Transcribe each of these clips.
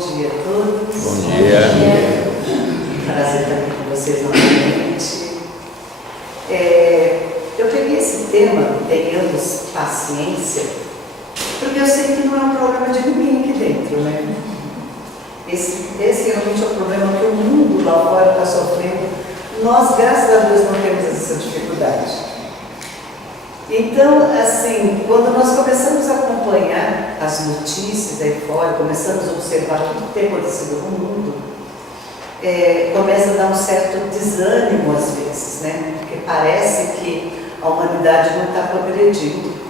dia a todos. Bom dia. Prazer estar aqui com vocês novamente. Eu peguei esse tema, tenhamos paciência, porque eu sei que não é um problema de ninguém aqui dentro, né? Esse realmente é o problema que o mundo lá fora está sofrendo. Nós, graças a Deus, não temos essa dificuldade. Então, assim, quando nós começamos a acompanhar as notícias aí fora, começamos a observar tudo que tem acontecido no mundo, começa a dar um certo desânimo às vezes, né? Porque parece que a humanidade não está progredindo.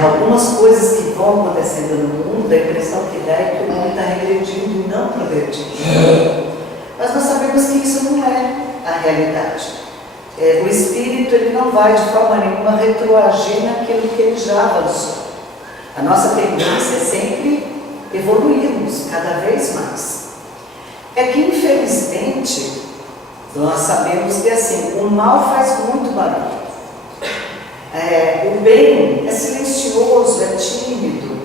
Algumas coisas que vão acontecendo no mundo, a impressão que dá é que o mundo está regredindo e não progredindo. Mas nós sabemos que isso não é a realidade. O espírito ele não vai de forma nenhuma retroagir naquilo que ele já avançou. A nossa tendência é sempre evoluirmos cada vez mais. É que infelizmente nós sabemos que assim, o mal faz muito barulho. O bem é silencioso, é tímido.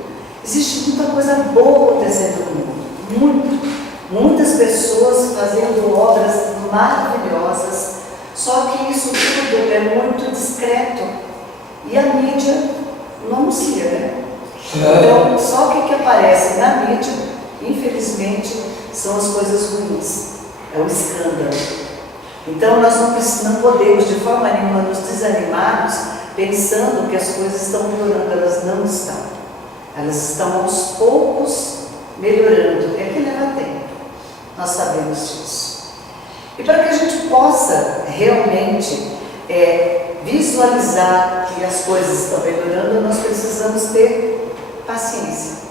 Existe muita coisa boa acontecendo no mundo. Muitas pessoas fazendo obras maravilhosas. Só que isso tudo é muito discreto e a mídia não anuncia, né? Então, só o que aparece na mídia, infelizmente, são as coisas ruins, é o escândalo. Então, nós não podemos de forma nenhuma nos desanimarmos pensando que as coisas estão melhorando, elas não estão. Elas estão aos poucos melhorando, é que leva tempo, nós sabemos disso. E para que a gente possa realmente visualizar que as coisas estão melhorando, nós precisamos ter paciência.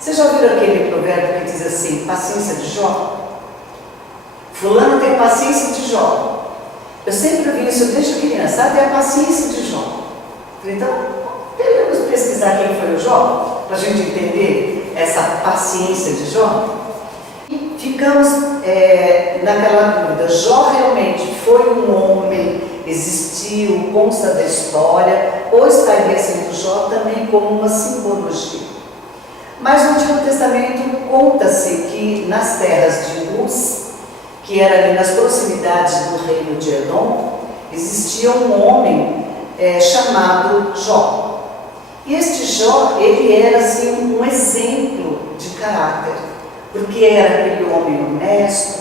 Vocês já ouviram aquele provérbio que diz assim, paciência de Jó? Fulano tem paciência de Jó. Eu sempre vi isso desde criança, tem a paciência de Jó. Então, devemos pesquisar quem foi o Jó, para a gente entender essa paciência de Jó. Ficamos naquela dúvida, Jó realmente foi um homem, existiu, consta da história, ou estaria sendo Jó também como uma simbologia. Mas no Antigo Testamento conta-se que nas terras de Uz, que era ali nas proximidades do reino de Edom, existia um homem chamado Jó. E este Jó, ele era assim um exemplo de caráter. Porque era aquele homem honesto,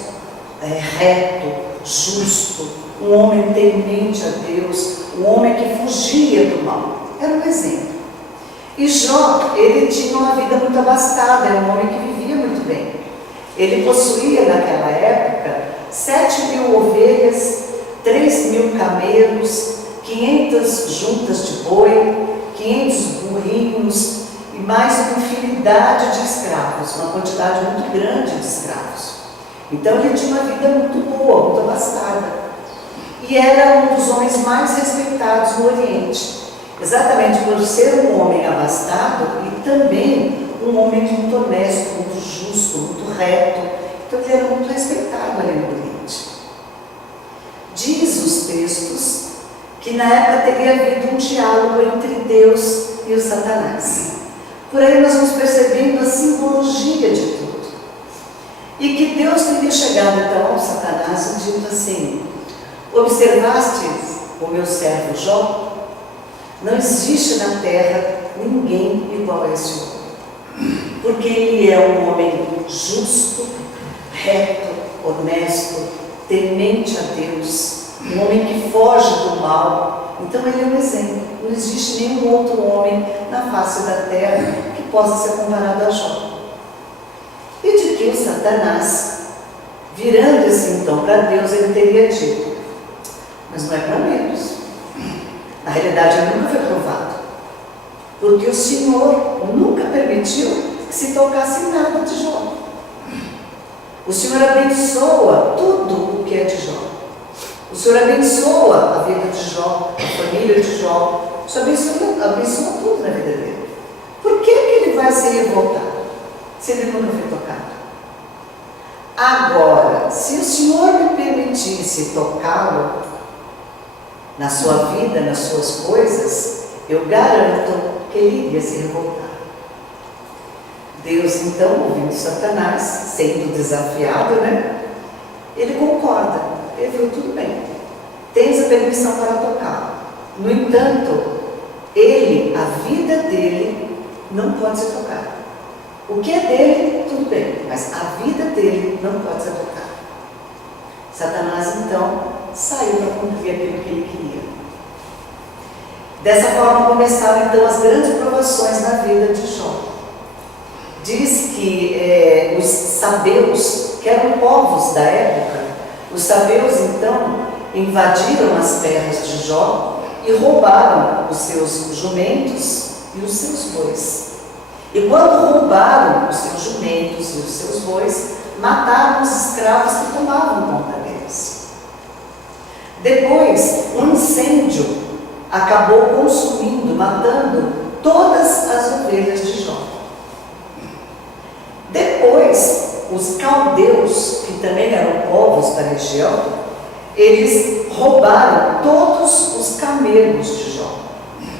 reto, justo, um homem temente a Deus, um homem que fugia do mal. Era um exemplo. E Jó, ele tinha uma vida muito abastada, era um homem que vivia muito bem. Ele possuía naquela época 7.000 ovelhas, 3.000 camelos, 500 juntas de boi, 500 burrinhos, e mais uma infinidade de escravos, uma quantidade muito grande de escravos. Então ele tinha uma vida muito boa, muito abastada. E era um dos homens mais respeitados no Oriente, exatamente por ser um homem abastado e também um homem muito honesto, muito justo, muito reto. Então ele era muito respeitado ali no Oriente. Diz os textos que na época teria havido um diálogo entre Deus e o Satanás. Por aí nós vamos percebendo a simbologia de tudo. E que Deus teria chegado então ao Satanás e dito assim, observastes o meu servo Jó? Não existe na terra ninguém igual a esse homem. Porque ele é um homem justo, reto, honesto, temente a Deus, um homem que foge do mal. Então ele é um exemplo. Não existe nenhum outro homem na face da terra que possa ser comparado a Jó. E de que o Satanás, virando-se então para Deus, ele teria dito, mas não é para menos. Na realidade ele nunca foi provado, porque o Senhor nunca permitiu que se tocasse nada de Jó. O Senhor abençoa tudo o que é de Jó. O Senhor abençoa a vida de Jó, a família de Jó. O Senhor abençoa tudo na vida dele. Por que ele vai se revoltar se ele nunca foi tocado? Agora, se o Senhor me permitisse tocá-lo na sua vida, nas suas coisas, eu garanto que ele iria se revoltar. Deus, então, ouvindo Satanás, sendo desafiado, né? Ele concorda. Ele falou, tudo bem, tens a permissão para tocar. No entanto, a vida dele não pode ser tocada. O que é dele, tudo bem, mas a vida dele não pode ser tocada. Satanás, então, saiu para cumprir aquilo que ele queria. Dessa forma começaram, então, as grandes provações na vida de Jó. Diz que os sabeus, que eram povos da época, os sabeus, então, invadiram as terras de Jó e roubaram os seus jumentos e os seus bois. E quando roubaram os seus jumentos e os seus bois, mataram os escravos que tomavam conta deles. Depois, um incêndio acabou consumindo, matando todas as ovelhas de Jó. Depois, os caldeus, que também eram povos da região, eles roubaram todos os camelos de Jó.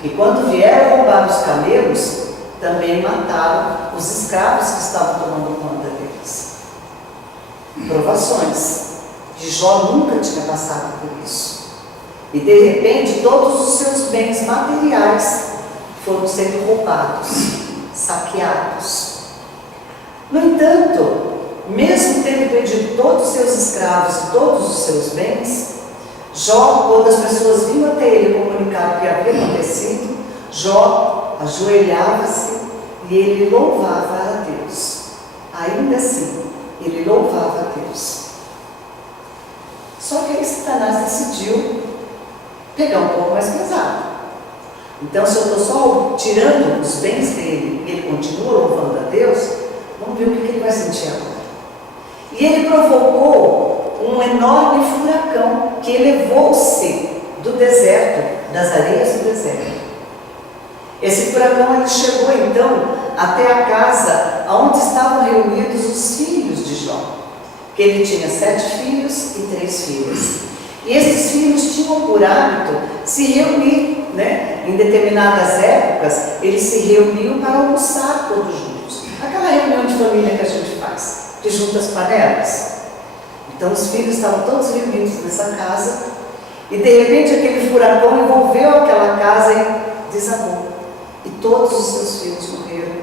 E quando vieram roubar os camelos, também mataram os escravos que estavam tomando conta deles. Provações. De Jó nunca tinha passado por isso. E de repente, todos os seus bens materiais foram sendo roubados, saqueados. No entanto, mesmo tendo perdido todos os seus escravos e todos os seus bens, Jó, quando as pessoas vinham até ele comunicar o que havia acontecido, Jó ajoelhava-se e ele louvava a Deus. Ainda assim, ele louvava a Deus. Só que aí Satanás decidiu pegar um pouco mais pesado. Então, se eu estou só tirando os bens dele e ele continua louvando a Deus, vamos ver o que ele vai sentir agora. E ele provocou um enorme furacão que elevou-se do deserto, das areias do deserto. Esse furacão ele chegou então até a casa onde estavam reunidos os filhos de Jó, que ele tinha 7 filhos e 3 filhas. E esses filhos tinham por hábito se reunir, né? Em determinadas épocas, eles se reuniam para almoçar todos juntos. Aquela reunião de família que a gente faz, que junta as panelas. Então os filhos estavam todos reunidos nessa casa e de repente aquele furacão envolveu aquela casa e desabou. E todos os seus filhos morreram,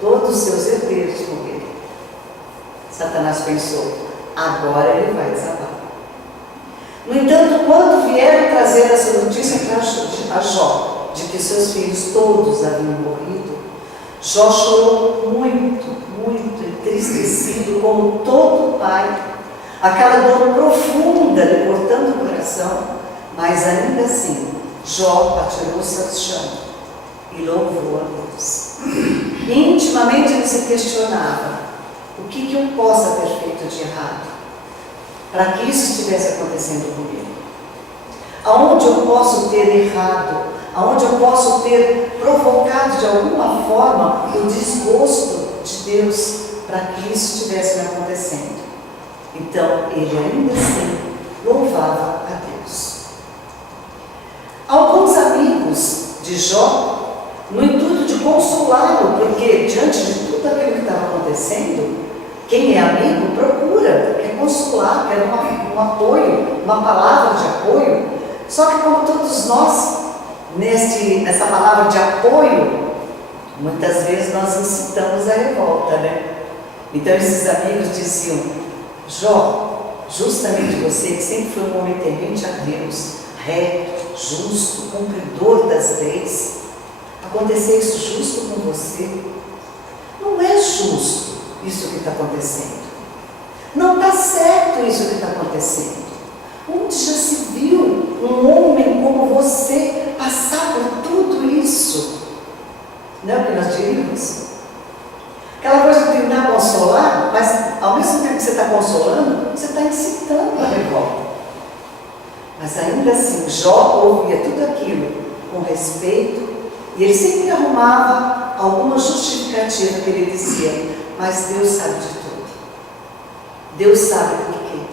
todos os seus herdeiros morreram. Satanás pensou, agora ele vai desabar. No entanto, quando vieram trazer essa notícia para Jó, de que seus filhos todos haviam morrido, Jó chorou muito, muito entristecido, como todo pai. Aquela dor profunda lhe cortando o coração, mas ainda assim, Jó atirou-se ao chão e louvou a Deus. Intimamente ele se questionava, o que eu possa ter feito de errado para que isso estivesse acontecendo comigo? Aonde eu posso ter errado? Aonde eu posso ter provocado de alguma forma o desgosto de Deus para que isso estivesse me acontecendo? Então ele ainda assim louvava a Deus. Alguns amigos de Jó, no intuito de consolá-lo, porque diante de tudo aquilo que estava acontecendo, quem é amigo procura, quer consolar, quer um apoio, uma palavra de apoio. Só que como todos nós, nessa palavra de apoio, muitas vezes nós incitamos a revolta, né? Então esses amigos diziam, Jó, justamente você que sempre foi um homem temente a Deus, reto, justo, cumpridor das leis, acontecer isso justo com você? Não é justo isso que está acontecendo. Não está certo isso que está acontecendo. Onde já se viu um homem como você passar por tudo isso? Não é o que nós diríamos? Aquela coisa de tentar consolar, mas ao mesmo tempo que você está consolando, você está incitando a revolta. Mas ainda assim, Jó ouvia tudo aquilo com respeito e ele sempre arrumava alguma justificativa que ele dizia, mas Deus sabe de tudo. Deus sabe do que quer.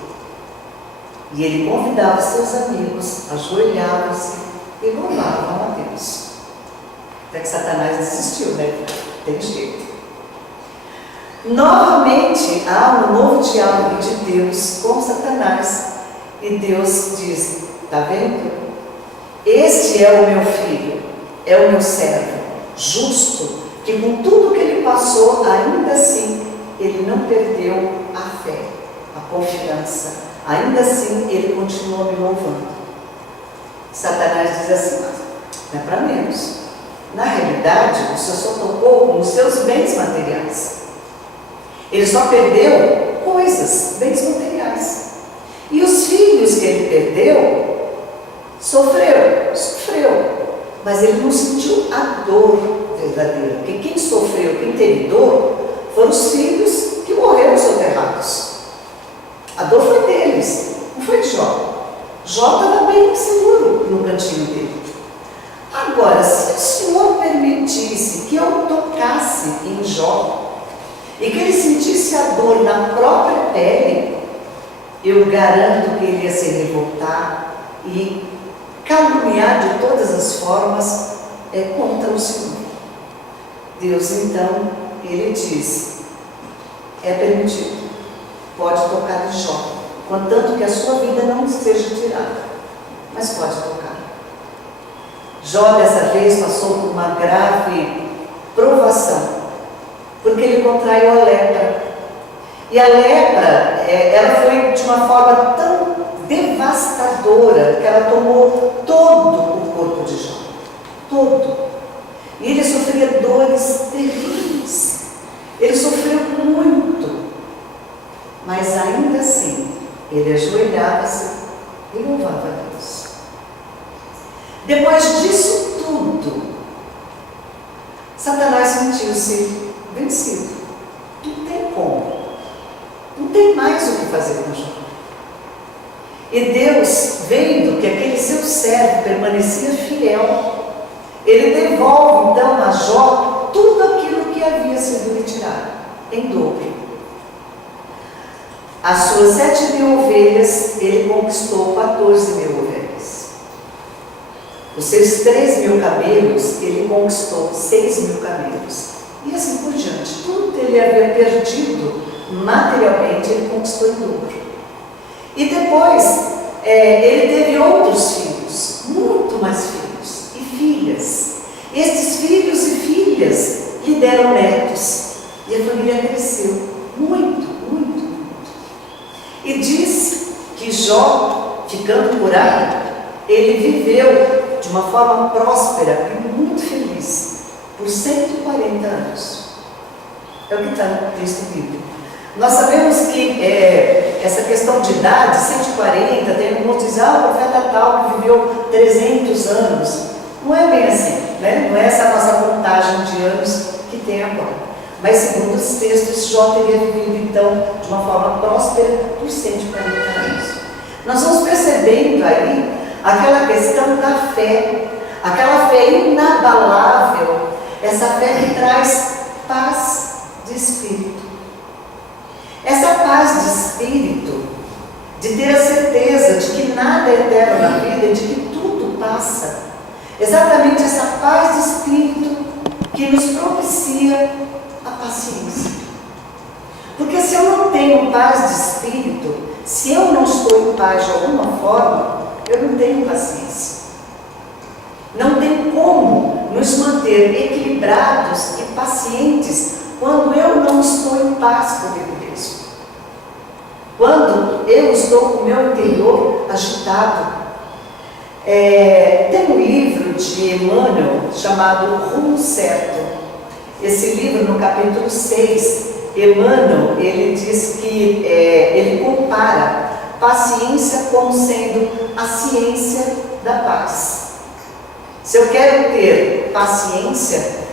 E ele convidava seus amigos, ajoelhavam-se e louvavam a Deus. Até que Satanás desistiu, né? Tem jeito. Novamente há um novo diálogo de Deus com Satanás. E Deus diz: está vendo? Este é o meu filho, é o meu servo, justo, que com tudo que ele passou, ainda assim, ele não perdeu a fé, a confiança. Ainda assim, ele continua me louvando. Satanás diz assim: mas não é para menos. Na realidade, o Senhor só tocou nos seus bens materiais. Ele só perdeu coisas, bens materiais. E os filhos que ele perdeu, sofreu. Mas ele não sentiu a dor verdadeira. Porque quem sofreu, quem teve dor, foram os filhos que morreram soterrados. A dor foi deles, não foi de Jó. Jó estava bem seguro no cantinho dele. Agora, se o Senhor permitisse que eu tocasse em Jó e que ele sentisse a dor na própria pele, eu garanto que ele ia se revoltar e caluniar de todas as formas contra o Senhor. Deus, então, ele diz: é permitido, pode tocar em Jó, contanto que a sua vida não seja tirada, mas pode tocar. Jó dessa vez passou por uma grave provação, porque ele contraiu a lepra. E a lepra, ela foi de uma forma tão devastadora que ela tomou todo o corpo de Jó, todo. E ele sofria dores terríveis, ele sofreu muito, mas ainda assim, ele ajoelhava-se e louvava a Deus. Depois disso tudo, Satanás sentiu-se vencido. Não tem como, não tem mais o que fazer com Jó. E Deus, vendo que aquele seu servo permanecia fiel, ele devolve então a Jó tudo aquilo que havia sido retirado, em dobro. As suas 7.000 ovelhas, ele conquistou 14.000 ovelhas. Os seus 3.000 camelos, ele conquistou 6.000 camelos. E assim por diante. Tudo que ele havia perdido materialmente, ele conquistou em dobro. E depois, ele teve outros filhos, muito mais filhos e filhas. Estes filhos e filhas lhe deram netos. E a família cresceu muito, muito, muito. E diz que Jó, ficando curado, ele viveu de uma forma próspera e muito feliz por 140 anos. É o que está no texto bíblico. Nós sabemos que essa questão de idade, 140, tem alguns que dizem: o profeta tal que viveu 300 anos. Não é bem assim, né? Não é essa a nossa contagem de anos que tem agora. Mas segundo os textos, Jó teria vivido então de uma forma próspera por 140 anos. Nós vamos percebendo aí aquela questão da fé, aquela fé inabalável, essa fé que traz paz de espírito. Essa paz de espírito, de ter a certeza de que nada é eterno na vida, de que tudo passa. Exatamente essa paz de espírito que nos propicia a paciência. Porque se eu não tenho paz de espírito, se eu não estou em paz de alguma forma, eu não tenho paciência. Não tem como nos manter equilibrados e pacientes quando eu não estou em paz comigo mesmo. Quando eu estou com o meu interior agitado. Tem um livro de Emmanuel chamado Rumo Certo. Esse livro, no capítulo 6, Emmanuel, ele diz que ele compara paciência como sendo a ciência da paz. Se eu quero ter paciência,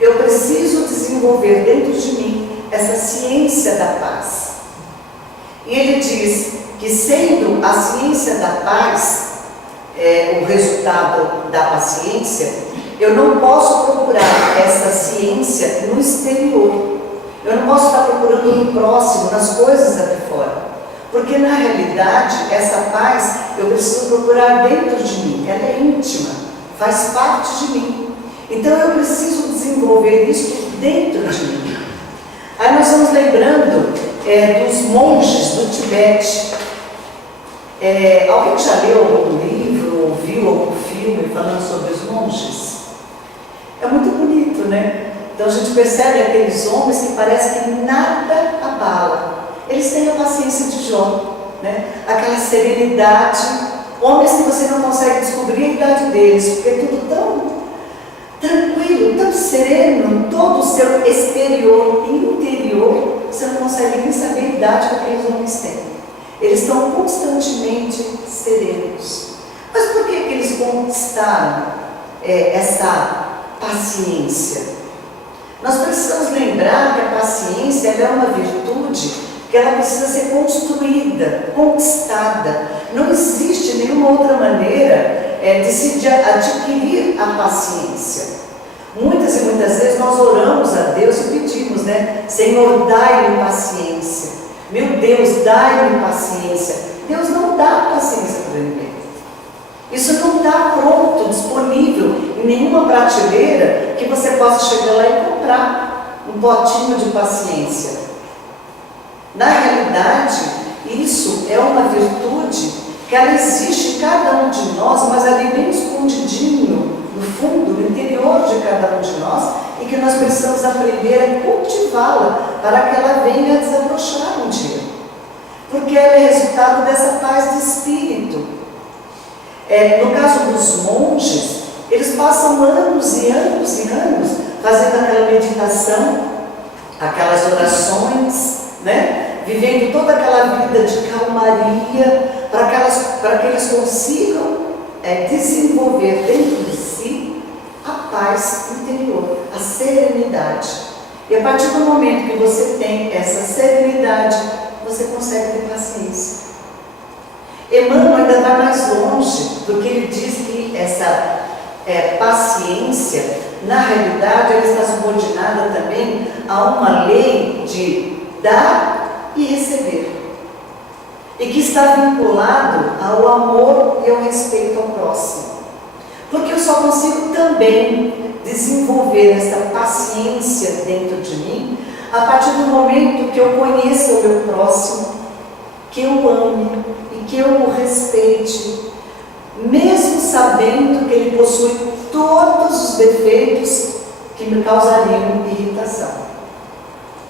eu preciso desenvolver dentro de mim essa ciência da paz. E ele diz que, sendo a ciência da paz o resultado da paciência, eu não posso procurar essa ciência no exterior. Eu não posso estar procurando no próximo, nas coisas aqui fora. Porque, na realidade, essa paz eu preciso procurar dentro de mim. Ela é íntima, faz parte de mim. Então, eu preciso desenvolver isso dentro de mim. Aí nós vamos lembrando dos monges do Tibete. Alguém já leu algum livro, ou viu algum filme falando sobre os monges? É muito bonito, né? Então a gente percebe aqueles homens que parece que nada abala. Eles têm a paciência de Jó, né? Aquela serenidade. Homens que você não consegue descobrir a idade deles, porque é tudo tão tranquilo, tão sereno, todo o seu exterior e interior, você não consegue nem saber a idade que aqueles homens têm. Eles estão constantemente serenos. Mas por que eles conquistaram essa paciência? Nós precisamos lembrar que a paciência é uma virtude que ela precisa ser construída, conquistada. Não existe nenhuma outra maneira de se adquirir a paciência. Muitas e muitas vezes nós oramos a Deus e pedimos, né? Senhor, dai-me paciência. Meu Deus, dai-me paciência. Deus não dá paciência para ninguém. Isso não está pronto, disponível em nenhuma prateleira que você possa chegar lá e comprar um potinho de paciência. Na realidade, isso é uma virtude que ela existe em cada um de nós, mas ali bem escondidinho, no fundo, no interior de cada um de nós, e que nós precisamos aprender a cultivá-la para que ela venha a desabrochar um dia. Porque ela é resultado dessa paz de espírito. No caso dos monges, eles passam anos e anos e anos fazendo aquela meditação, aquelas orações, né? Vivendo toda aquela vida de calmaria, para que eles consigam desenvolver dentro de si a paz interior, a serenidade. E a partir do momento que você tem essa serenidade, você consegue ter paciência. Emmanuel ainda vai mais longe, porque ele diz que essa paciência, na realidade, ela está subordinada também a uma lei de dar e receber. E que está vinculado ao amor e ao respeito ao próximo. Porque eu só consigo também desenvolver essa paciência dentro de mim a partir do momento que eu conheça o meu próximo, que eu ame e que eu o respeite, mesmo sabendo que ele possui todos os defeitos que me causariam irritação.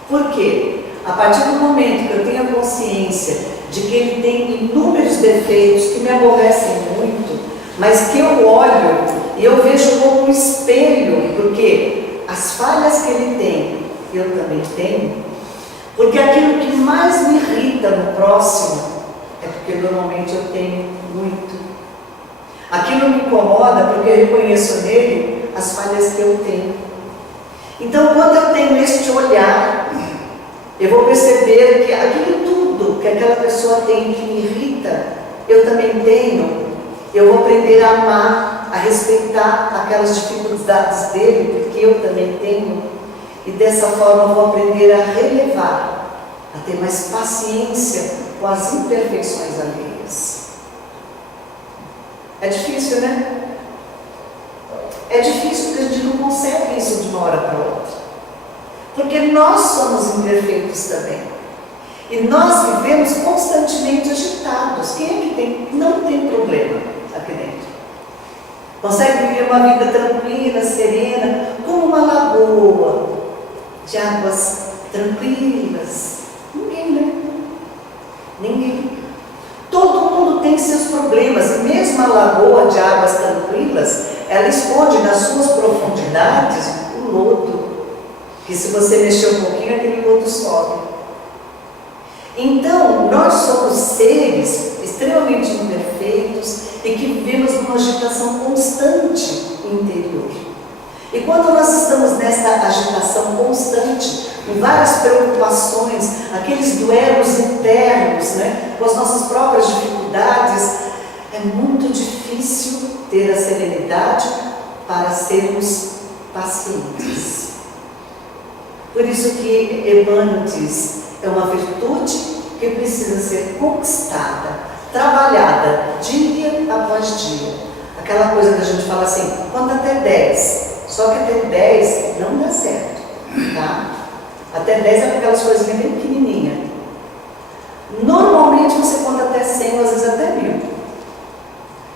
Por quê? A partir do momento que eu tenho a consciência de que ele tem inúmeros defeitos que me aborrecem muito, mas que eu olho e eu vejo como um espelho, porque as falhas que ele tem, eu também tenho, porque aquilo que mais me irrita no próximo é porque normalmente eu tenho muito. Aquilo me incomoda porque eu reconheço nele as falhas que eu tenho. Então, quando eu tenho este olhar, eu vou perceber que aquilo tudo que aquela pessoa tem que me irrita, eu também tenho. Eu vou aprender a amar, a respeitar aquelas dificuldades dele, porque eu também tenho. E dessa forma eu vou aprender a relevar, a ter mais paciência com as imperfeições alheias. É difícil, né? É difícil porque a gente não consegue isso de uma hora para outra. Porque nós somos imperfeitos também. E nós vivemos constantemente agitados. Quem é que não tem problema aqui dentro? Consegue viver uma vida tranquila, serena, como uma lagoa, de águas tranquilas? Ninguém, né? Ninguém. Todo mundo tem seus problemas. E mesmo a lagoa de águas tranquilas, ela esconde nas suas profundidades o lodo. Que se você mexer um pouquinho, aquele lodo sobe. Então, nós somos seres extremamente imperfeitos e que vivemos numa agitação constante interior. E quando nós estamos nessa agitação constante, com várias preocupações, aqueles duelos internos, né, com as nossas próprias dificuldades, é muito difícil ter a serenidade para sermos pacientes. Por isso que Emmanuel diz, é uma virtude que precisa ser conquistada, trabalhada dia após dia. Aquela coisa que a gente fala assim, conta até 10, só que até 10 não dá certo, tá? Até 10 é aquelas coisinhas bem pequenininhas. Normalmente você conta até 100, ou às vezes até 1000.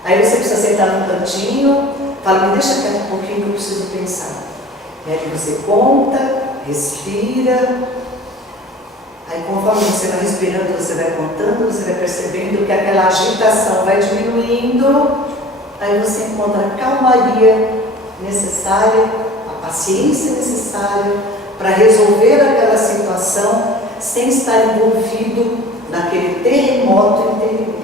Aí você precisa sentar num cantinho, fala, me deixa quieto um pouquinho que eu preciso pensar. E aí você conta, respira. Aí conforme você vai respirando, você vai contando, você vai percebendo que aquela agitação vai diminuindo. Aí você encontra a calmaria necessária, a paciência necessária para resolver aquela situação sem estar envolvido naquele terremoto interior,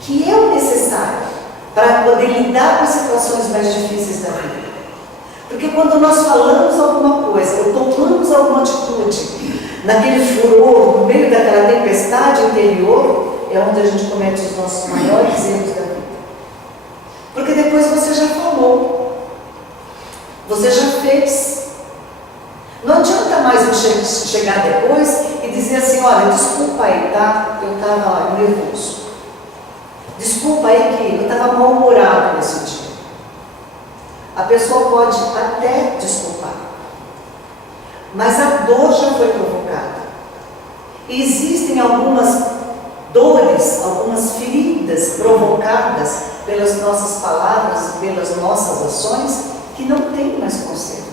que é o necessário para poder lidar com as situações mais difíceis da vida. Porque quando nós falamos alguma coisa ou tomamos alguma atitude naquele furor, no meio daquela tempestade interior, é onde a gente comete os nossos maiores erros da vida. Porque depois você já falou, você já fez. Não adianta mais eu chegar depois e dizer assim, olha, desculpa aí, tá? Eu estava nervoso. Desculpa aí que eu estava mal-humorado nesse dia. A pessoa pode até desculpar, mas a dor já foi provocada. E existem algumas dores, algumas feridas provocadas pelas nossas palavras, pelas nossas ações, que não tem mais conserto.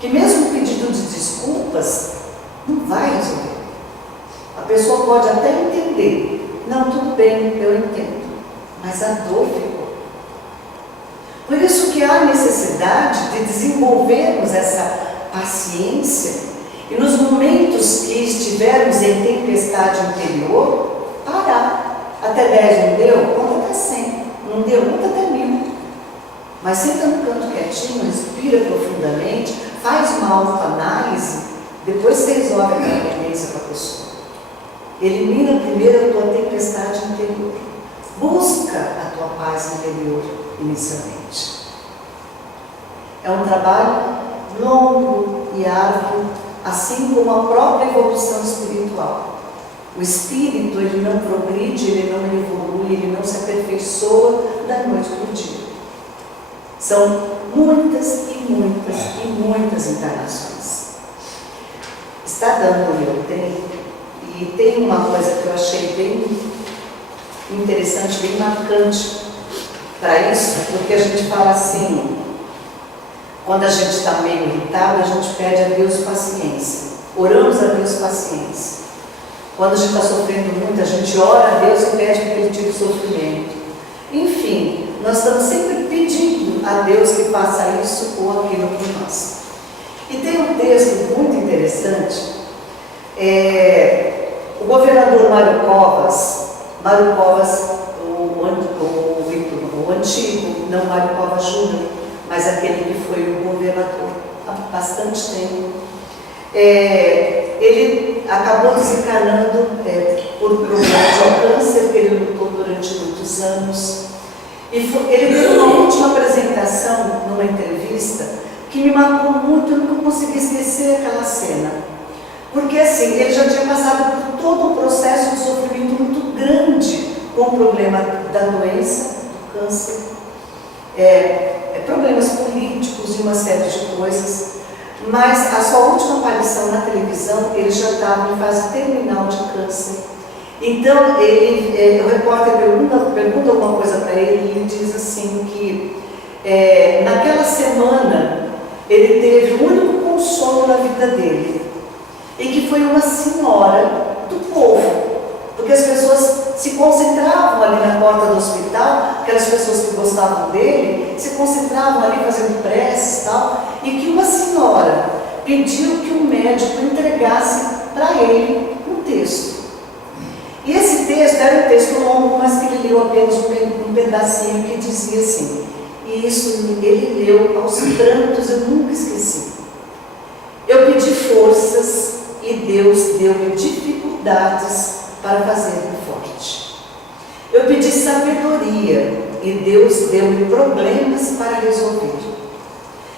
Que mesmo o pedido de desculpas não vai resolver. A pessoa pode até entender, não, tudo bem, eu entendo, mas a dor ficou. Por isso que há necessidade de desenvolvermos essa paciência e nos momentos que estivermos em tempestade interior, parar. Até 10 não deu? Conta até 100. Não deu? Conta até 1000. Mas senta no canto quietinho, respira profundamente, faz uma autoanálise, depois você resolve aquela pendência com a pessoa. Elimina primeiro a tua tempestade interior. Busca a tua paz interior inicialmente. É um trabalho longo e árduo, assim como a própria evolução espiritual. O espírito, ele não progride, ele não evolui, ele não se aperfeiçoa da noite para o dia. São muitas e muitas e muitas encarnações. Está dando o meu tempo, e tem uma coisa que eu achei bem interessante, bem marcante para isso, porque a gente fala assim, quando a gente está meio irritado, a gente pede a Deus paciência. Oramos a Deus paciência. Quando a gente está sofrendo muito, a gente ora a Deus e pede para que Ele tire o sofrimento. Enfim, nós estamos sempre pedindo a Deus que faça isso ou aquilo por nós. E tem um texto muito interessante, o governador Mário Covas, o antigo, não Mário Covas Júnior, mas aquele que foi o governador há bastante tempo, ele acabou desencarnando por problema de câncer, que ele lutou durante muitos anos. E ele deu uma última apresentação numa entrevista que me marcou muito, eu nunca consegui esquecer aquela cena. Porque assim, ele já tinha passado por todo um processo de sofrimento muito grande com o problema da doença, do câncer, problemas políticos e uma série de coisas. Mas a sua última aparição na televisão, ele já estava em fase terminal de câncer. Então, o repórter pergunta alguma coisa para ele, e ele diz assim que naquela semana ele teve o único consolo na vida dele, e que foi uma senhora do povo, porque as pessoas se concentravam ali na porta do hospital, aquelas pessoas que gostavam dele, se concentravam ali fazendo preces e tal, e que uma senhora pediu que o médico entregasse para ele um texto. E esse texto era um texto longo, mas que ele leu apenas um pedacinho que dizia assim, e isso ele leu aos prantos, eu nunca esqueci. Eu pedi forças e Deus deu-me dificuldades para fazer-me forte. Eu pedi sabedoria e Deus deu-me problemas para resolver.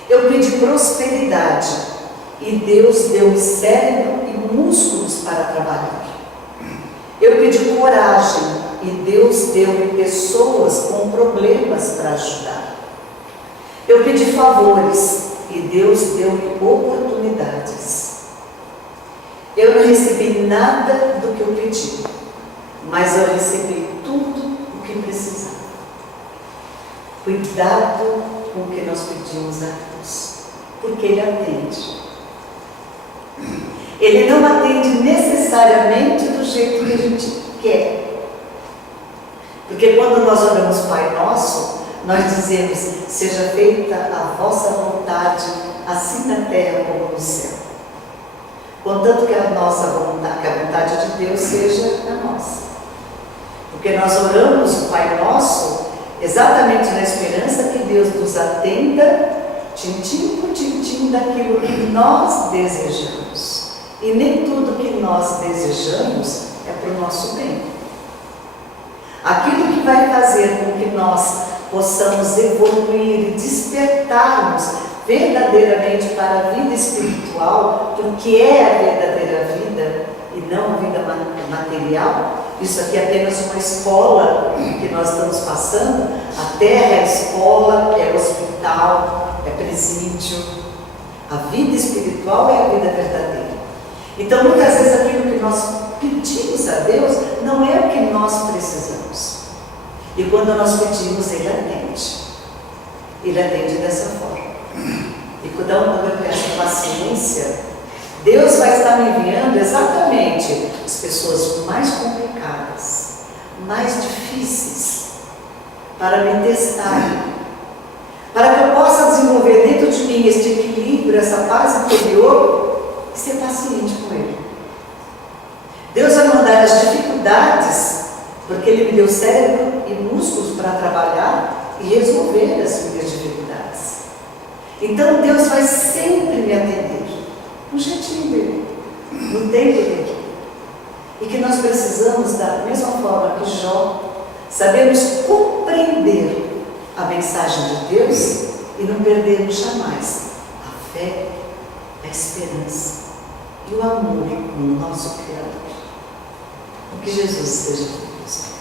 Eu pedi prosperidade e Deus deu-me cérebro e músculos para trabalhar. Eu pedi coragem e Deus deu-me pessoas com problemas para ajudar. Eu pedi favores e Deus deu-me oportunidades oportunidades. Eu não recebi nada do que eu pedi, mas eu recebi tudo o que precisava. Cuidado com o que nós pedimos a Deus, porque Ele atende. Ele não atende necessariamente do jeito que a gente quer. Porque quando nós oramos Pai Nosso, nós dizemos: seja feita a vossa vontade, assim na terra como no céu. Contanto que a nossa vontade, que a vontade de Deus seja a nossa. Porque nós oramos o Pai Nosso exatamente na esperança que Deus nos atenda, tintim por tintim, daquilo que nós desejamos. E nem tudo que nós desejamos é para o nosso bem. Aquilo que vai fazer com que nós possamos evoluir e despertarmos verdadeiramente para a vida espiritual, porque é a verdadeira vida e não a vida material. Isso aqui é apenas uma escola que nós estamos passando. A terra é escola, é hospital, é presídio. A vida espiritual é a vida verdadeira. Então, muitas vezes aquilo que nós pedimos a Deus não é o que nós precisamos. E quando nós pedimos, Ele atende. Ele atende dessa forma. E quando eu peço paciência, Deus vai estar me enviando exatamente as pessoas mais complicadas, mais difíceis, para me testar, para que eu possa desenvolver dentro de mim este equilíbrio, essa paz interior, e ser paciente com Ele. Deus vai mandar as dificuldades, porque Ele me deu cérebro e músculos para trabalhar e resolver as minhas dificuldades. Então Deus vai sempre me atender, no jeitinho dele, no tempo dele. E que nós precisamos, da mesma forma que Jó, sabemos compreender a mensagem de Deus e não perdermos jamais a fé, a esperança e o amor no nosso Criador. Que Jesus esteja conosco.